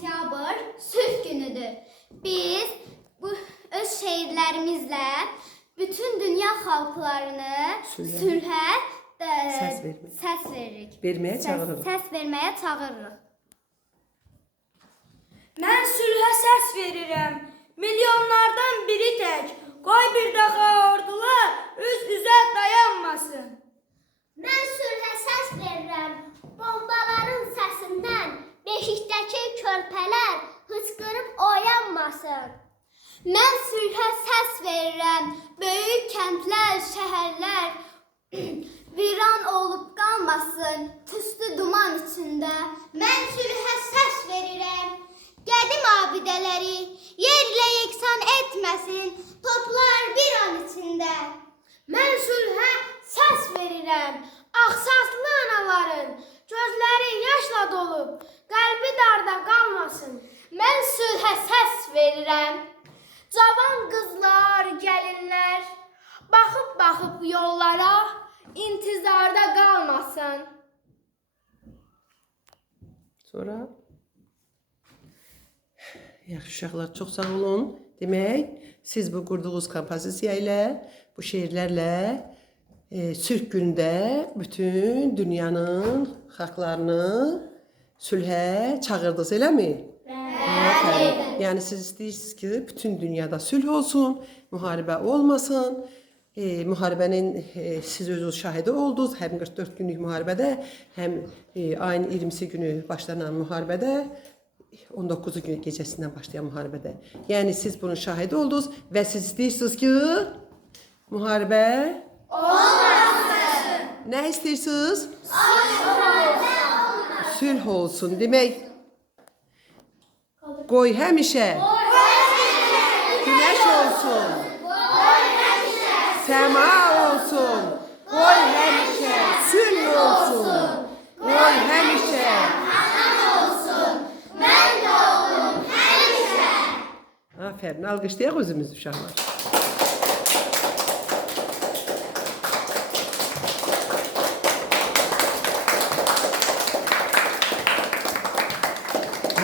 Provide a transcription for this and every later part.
sentyabr sülh günüdür. Biz bu öz şehirlerimizle bütün dünya halklarını Sülhə. sülhə e, Səs vermək. səs veririk. Verməyə Səs, çağırırıq. səs verməyə çağırırıq. Mən sülhə səs verirəm. Körpələr hıçqırıb oyanmasın. Mən sülhə səs verirəm. Böyük kəndlər, şəhərlər viran olub qalmasın tüstü duman içində. Mən sülhə səs verirəm. Qədim abidələri yerlə yeksan etməsin toplar bir an içində. Mən sülhə səs verirəm. Ağsaslı anaların gözləri yaşla dolub, qəlbi darda verirəm. Cavan qızlar, gəlinlər baxıb-baxıb yollara intizarda qalmasın. Sonra Yaxşı uşaqlar, çox sağ olun. Demək, siz bu qurduğunuz kompozisiya ilə, bu şeirlərlə e, sülh günündə bütün dünyanın xalqlarını sülhə çağırdınız, eləmi? Yəni siz istəyirsiniz ki, bütün dünyada sülh olsun, müharibə olmasın. E, müharibənin e, siz özünüz şahidi oldunuz. Həm 44 günlük müharibədə, həm e, ayın 20-si günü başlanan müharibədə 19 gün gecəsindən başlayan müharibədə. Yəni siz bunun şahidi oldunuz və siz istəyirsiniz ki, müharibə olmasın. Nə istəyirsiniz? Sülh olsun. Demək, qoy həmişə güneş olsun. Sema olsun. Qoy həmişə sülh olsun. Qoy həmişə Aferin, alqışlayaq özümüz uşaqlar.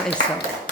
Ay sağ ol.